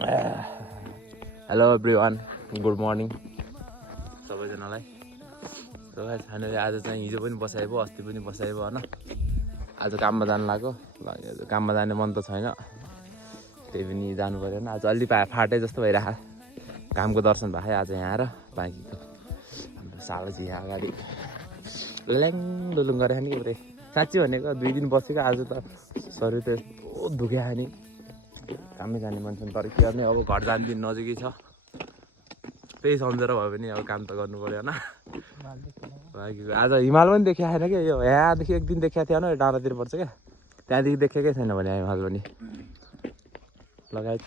Hello everyone, good morning सबैजनालाई। Finally आज चाहिँ हिजो पनि बसाइबो, अस्ति पनि बसाइबो होइन। आज काममा जानु लाग्यो। काममा जाने मन त छैन, त्यही पनि जानु पऱ्यो। आज अलि फाटे जस्तो भइरहेको। घामको दर्शन भयो आज यहाँ र बाँकीको हाम्रो सालजी यहाँ अगाडि ल्याङ लुलुङ गरेको नि। पुरै साँच्ची भनेको 2 दिन बसेको, आज त शरीर त यस्तो दुख्यो नि। कामै जाने मान्छे तर के गर्ने, अब घर जाने दिन नजिकै छ, त्यही सम्झेर भयो भने अब काम त गर्नु पऱ्यो होइन। बाँकीको आज हिमाल पनि देखिया छैन क्या। यो यहाँदेखि एक दिन देखिया थियो होइन, डाँडातिर पर्छ क्या, त्यहाँदेखि देखेकै छैन भने हिमाल पनि लगायत